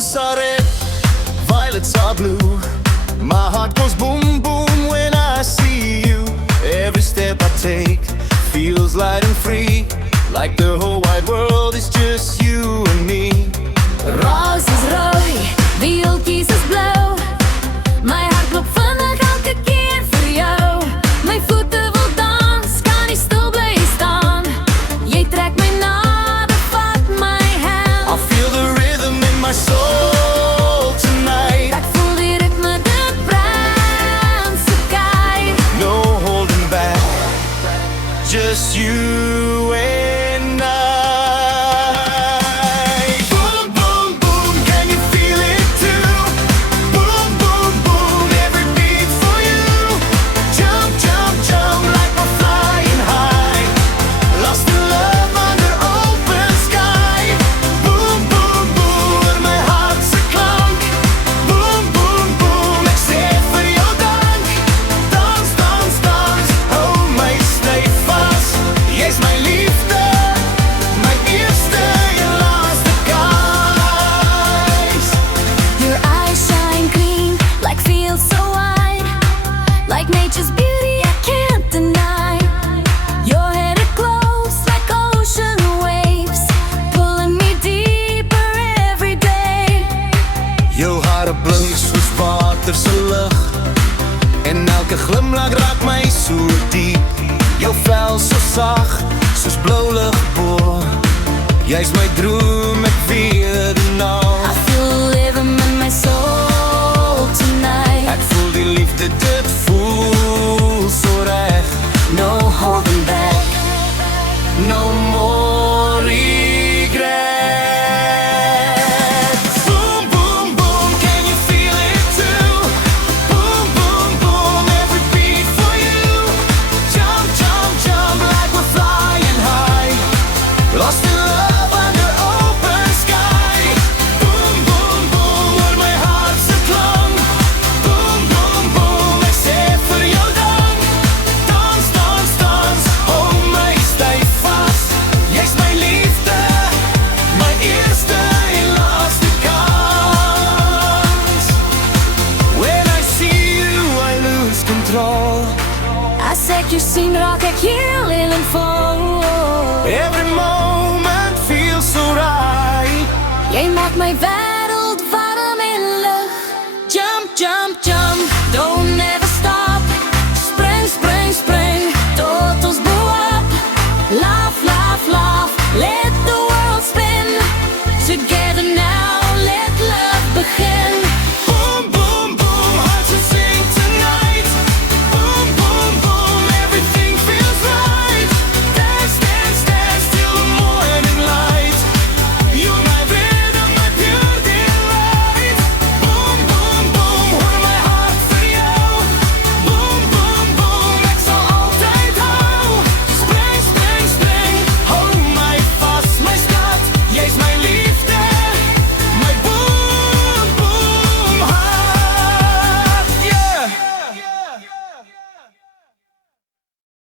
Roses are red, violets are blue. My heart goes boom, boom when I see you. Every step I take feels light and free, like the whole wide world is just you and me. Roos is rooi, wieltjies is blauw. My hart klop vinnig elke keer vir jou. My voete wil dans, kan nie stil bly staan. Jy trek my nader, vat my hand. I feel the rhythm in my soul tonight. Ek voel die ritme, dit brand so geil. No holding back, just you and I. Nature's beauty I can't deny. You're headed close like ocean waves, pulling me deeper every day. Jou hare blink soos water se lig, en elke glimlach raak my so diep. Jou vel so sag, soos blou lig bo. Jy's my droom, ek weet dit nou. I feel living in my soul tonight. Ek voel die liefde, dit voel so reg. No holding back, No more regret. Boom, boom, boom, can you feel it too? Boom, boom, boom, every beat for you. Jump, jump, jump like we're flying high, lost in love under open sky. Boom, boom, boom, word my hart so klonk. Boom, boom, boom, ek sê vir jou dank. Dans, dans, dans, hou my styf vas. Jy's my liefde, my eerste en laaste kans. When I see you, I lose control. as ek jou sien raak ek heel en vol.